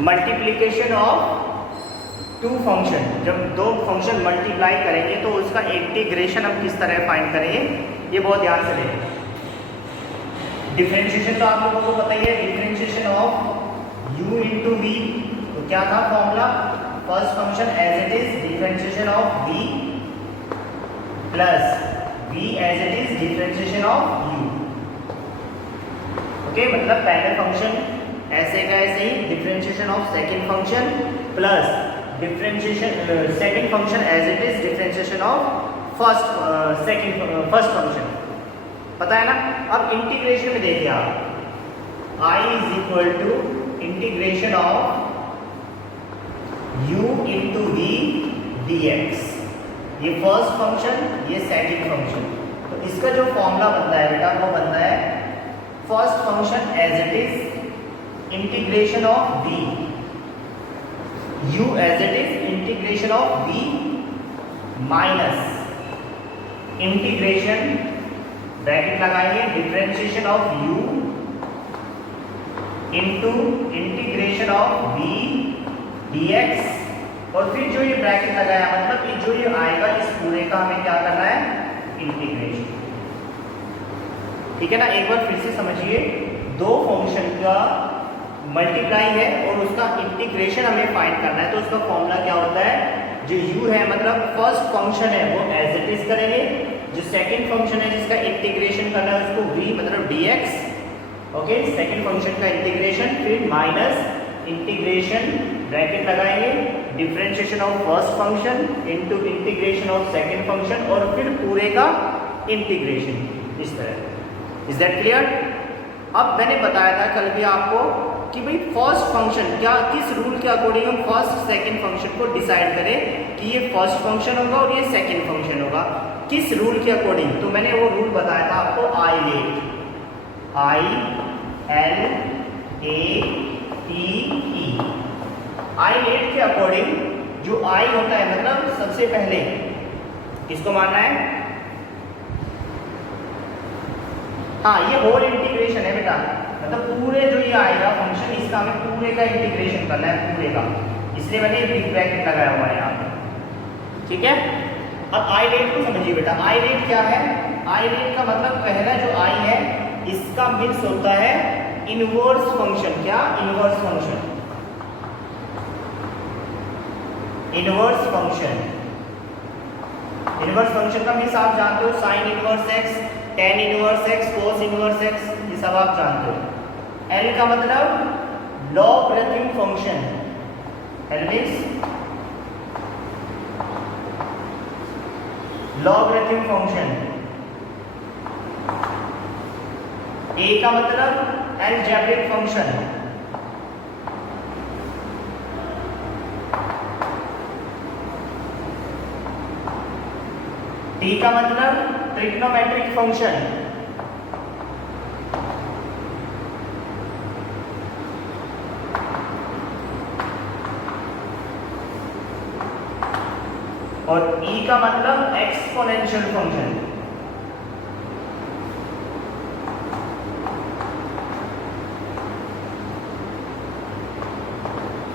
Multiplication of to function, जब दो function multiply करेंगे तो उसका इंटीग्रेशन हम किस तरह फाइंड करेंगे, ये बहुत ध्यान से देखें। डिफरेंशिएशन तो आप लोगों को पता ही है, differentiation of u into v, तो क्या था formula, first function as it is differentiation of v plus v as it is differentiation of u। Okay, मतलब पहले फंक्शन ऐसे का ऐसे ही, differentiation of second function plus differentiation second function as it is differentiation of first function, पता है ना। अब इंटीग्रेशन में देखिए आप, I is equal to integration of u into v dx, ये फर्स्ट फंक्शन, ये सेकंड फंक्शन। तो इसका जो फॉर्मूला बनता है बेटा, वो बनता है first function as it is integration of v, u as it is integration of v minus integration, bracket लगाएंगे, differentiation of u into integration of v dx, और फिर जो ये ब्रैकेट लगाया, मतलब ये जो ये आएगा, इस पूरे का हमें क्या करना है, इंटीग्रेशन। ठीक है ना। एक बार फिर से समझिए, दो फंक्शन का मल्टीप्लाई है और उसका इंटीग्रेशन हमें फाइंड करना है, तो उसका फॉर्मूला क्या होता है, जो u है मतलब फर्स्ट फंक्शन है वो एज इट इज करेंगे, जो सेकंड फंक्शन है जिसका इंटीग्रेशन करना है उसको v मतलब dx, ओके, सेकंड फंक्शन का इंटीग्रेशन, फिर माइनस इंटीग्रेशन, ब्रैकेट लगाएंगे, differentiation of first function into integration of second function, और फिर पूरे का इंटीग्रेशन, इस तरह। Is that clear. अब मैंने बताया था कल भी आपको कि भाई फर्स्ट फंक्शन क्या, किस रूल के अकॉर्डिंग हम फर्स्ट सेकंड फंक्शन को डिसाइड करें कि ये फर्स्ट फंक्शन होगा और ये सेकंड फंक्शन होगा, किस रूल के अकॉर्डिंग। तो मैंने वो रूल बताया था आपको, I के अकॉर्डिंग जो I होता है, मतलब सबसे पहले किसको मानना है, हाँ ये होल इंटीग्रेशन है बेटा, मतलब पूरे जो ये आएगा फंक्शन, इसका हमें पूरे का इंटीग्रेशन करना है, पूरे का, इसलिए मैंने बिग ब्रैकेट लगाया हुआ है यहाँ पे। ठीक है। अब आई रेट को समझिए बेटा, आई रेट क्या है, आई रेट का मतलब पहला जो आई है इसका मीन्स होता है इनवर्स फंक्शन। क्या, inverse function, inverse function, inverse function का मीन्स आप जानते हो, sine inverse x, tan inverse x, cos inverse x, ये सब आप जानते हो। एल का मतलब logarithm function, L means logarithm function. A का मतलब अलजेब्रिक फंक्शन, टी का मतलब ट्रिग्नोमेट्रिक फंक्शन, और ई का मतलब एक्सपोनेंशियल फंक्शन।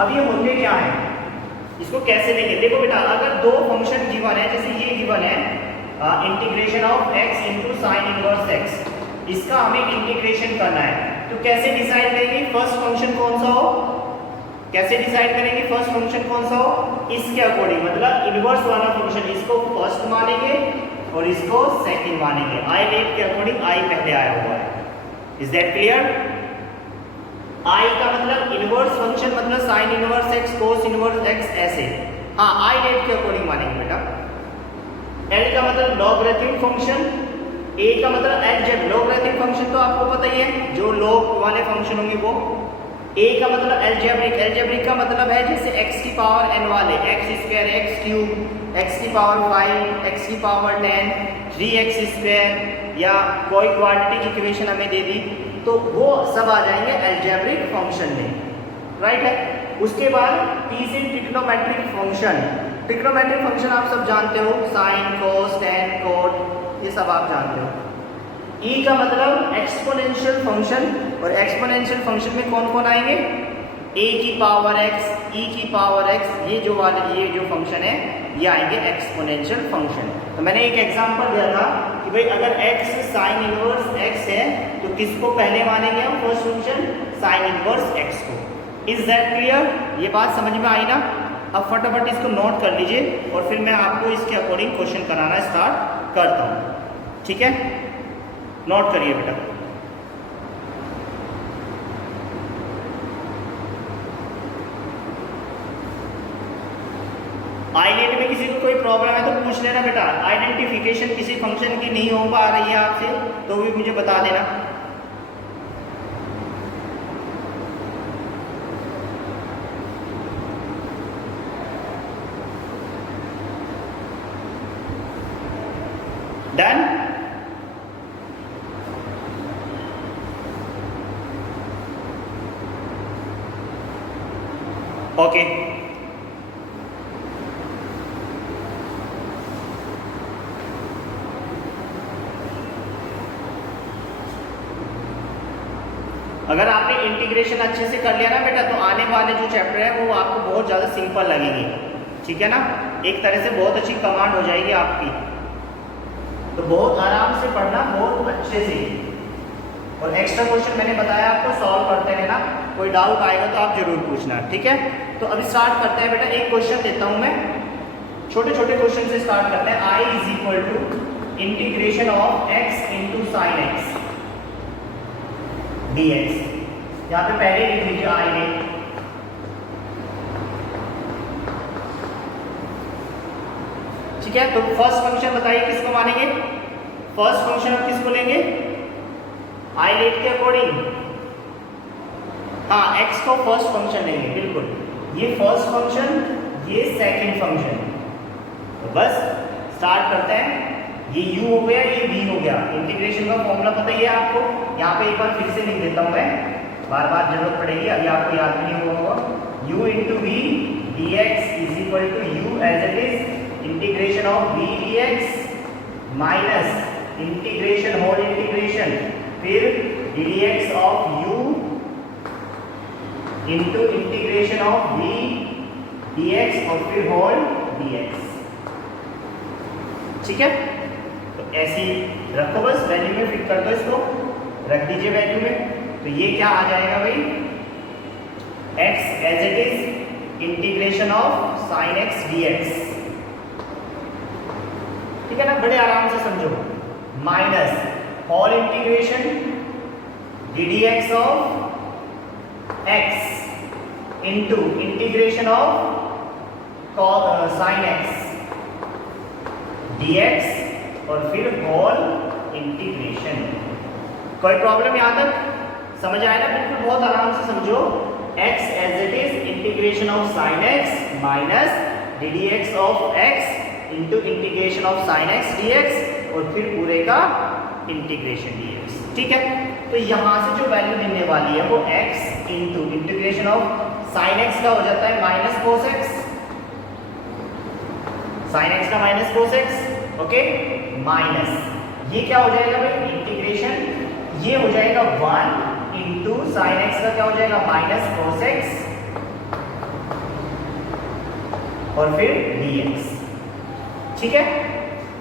अब ये होते क्या है, इसको कैसे लेंगे, देखो बेटा, अगर दो फंक्शन गिवन है, जैसे ये गिवन है integration of x into sine inverse x, इसका हमें इंटीग्रेशन करना है, तो कैसे डिसाइड करेंगे फर्स्ट फंक्शन कौन सा हो, कैसे डिसाइड करेंगे फर्स्ट फंक्शन कौन सा हो, इसके अकॉर्डिंग, मतलब इनवर्स वाला फंक्शन इसको फर्स्ट मानेंगे और इसको सेकंड मानेंगे, आई रेट के अकॉर्डिंग आई पहले आया हुआ है। Is that clear. आई का मतलब इनवर्स फंक्शन, मतलब sine inverse x, cos inverse x, ऐसे, हाँ आई रेट के अकॉर्डिंग मानेंगे बेटा। एल का मतलब लॉगरिथम फंक्शन, ए का मतलब अलजेब्रिक, लॉगरिथम फंक्शन तो आपको पता ही है, जो लॉग वाले फंक्शन होंगे वो। ए का मतलब अलजेब्रिक, अलजेब्रिक का मतलब है जैसे x की पावर n वाले, x square, x cube, x की पावर 5, x की पावर 10, 3x स्क्वायर, या कोई क्वाड्रेटिक इक्वेशन हमें दे दी, तो वो सब आ जाएंगे अलजेब्रिक फंक्शन में, राइट है। उसके बाद तीसरी ट्रिग्नोमेट्रिक फंक्शन, ट्रिग्नोमेट्रिक फंक्शन आप सब जानते हो, साइन, कोस, टेन, कोट, ये सब आप जानते हो। ई का मतलब एक्सपोनेंशियल फंक्शन, और एक्सपोनेंशियल फंक्शन में कौन कौन आएंगे, a की पावर x, e की पावर x, ये जो फंक्शन है ये आएंगे एक्सपोनेंशियल फंक्शन। तो मैंने एक एग्जांपल दिया था कि भाई अगर x साइन इनवर्स x है तो किसको पहले मानेंगे हम first function, sine inverse x को। Is that clear? ये बात समझ में आई ना? अब फटाफट इसको नोट कर लीजिए और फिर मैं आपको इसके अकॉर्डिंग क्वेश्चन कराना स्टार्ट करता हूँ। ठीक है, नोट करिए बेटा। आइडेंटिटी में किसी को कोई प्रॉब्लम है तो पूछ लेना बेटा। आइडेंटिफिकेशन किसी फंक्शन की नहीं हो पा रही है आपसे तो भी मुझे बता देना। डन? ओके। अगर आपने इंटीग्रेशन अच्छे से कर लिया ना बेटा तो आने वाले जो चैप्टर है वो आपको बहुत ज़्यादा सिंपल लगेंगे। ठीक है ना? एक तरह से बहुत अच्छी कमांड हो जाएगी आपकी, तो बहुत आराम से पढ़ना, बहुत अच्छे से। और एक्स्ट्रा क्वेश्चन मैंने बताया आपको सॉल्व करते रहना, कोई डाउट आएगा तो आप जरूर पूछना। ठीक है, तो अभी स्टार्ट करते हैं बेटा। एक क्वेश्चन देता हूँ मैं, छोटे छोटे क्वेश्चन से स्टार्ट करते हैं। I is equal to integration of x into sine x dx। यहाँ पे पहले लिख लीजिए आई ने। ठीक है, तो फर्स्ट फंक्शन बताइए किसको मानेंगे? फर्स्ट फंक्शन हम किसको लेंगे? आई लेट के अकॉर्डिंग, हाँ x को फर्स्ट फंक्शन लेंगे, बिल्कुल। ये फर्स्ट फंक्शन, ये सेकंड फंक्शन। तो बस स्टार्ट करते हैं। ये u हो गया, ये v हो गया। इंटीग्रेशन का फॉर्मूला पता ही है आपको, यहाँ पे एक बार फिर से लिख देता हूँ मैं, बार बार जरूरत पड़ेगी, अभी आपको याद भी नहीं हुआ होगा। u into v d x is equal to u as it is integration of v dx minus integration whole integration फिर dx of u into integration of v dx और फिर होल dx। ठीक है, तो ऐसी रखो, बस वैल्यू में फिट कर दो इसको, रख दीजिए वैल्यू में। तो ये क्या आ जाएगा भाई? x as it is integration of sine x dx। ठीक है ना, बड़े आराम से समझो। Minus whole integration ddx of x into integration of sine x dx और फिर होल इंटीग्रेशन। कोई प्रॉब्लम यहां तक समझ आया ना? बिल्कुल बहुत आराम से समझो। x as it is integration of sine x minus ddx of x into integration of sine x dx और फिर पूरे का इंटीग्रेशन dx। ठीक है, तो यहां से जो वैल्यू मिलने वाली है वो x into integration of sine x का हो जाता है minus cos x, sine x का minus cos x। Okay, minus ये क्या हो जाएगा भाई? इंटीग्रेशन, ये हो जाएगा 1 इंटू साइन एक्स का क्या हो जाएगा? माइनस कोस एक्स और फिर dx। ठीक है,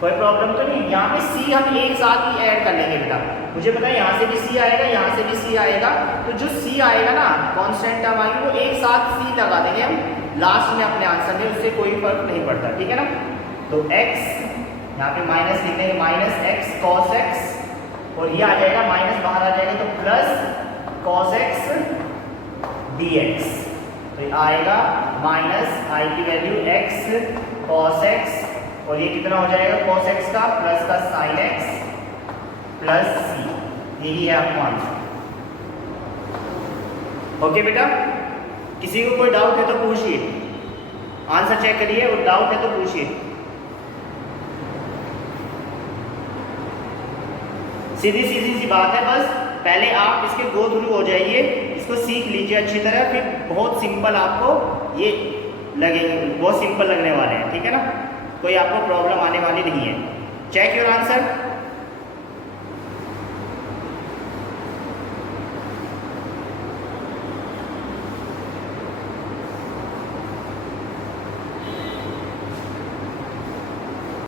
कोई प्रॉब्लम तो नहीं? यहाँ पे c हम एक साथ ही ऐड कर लेंगे बेटा। मुझे पता है यहाँ से भी c आएगा, यहाँ से भी c आएगा, तो जो c आएगा ना कांस्टेंट टर्म आएगी वो एक साथ c लगा देंगे हम लास्ट में अपने आंसर में, उससे कोई फर्क नहीं पड़ता। ठीक है ना, तो x यहाँ पे माइनस लिख देंगे, माइनस एक्स कॉस एक्स और ये आ जाएगा माइनस बाहर आ जाएगा तो प्लस कॉस एक्स dx। तो ये आएगा माइनस आई की वैल्यू x कॉस एक्स और ये कितना हो जाएगा? कॉस एक्स का प्लस का साइन एक्स प्लस c। यही है आपका आंसर। ओके बेटा, किसी को कोई डाउट है तो पूछिए, आंसर चेक करिए और डाउट है तो पूछिए। सीधी सीधी सी बात है, बस पहले आप इसके गो थ्रू हो जाइए, इसको सीख लीजिए अच्छी तरह, फिर बहुत सिंपल आपको ये लगेंगे, बहुत सिंपल लगने वाले हैं। ठीक है ना, कोई आपको प्रॉब्लम आने वाली नहीं है। Check your answer.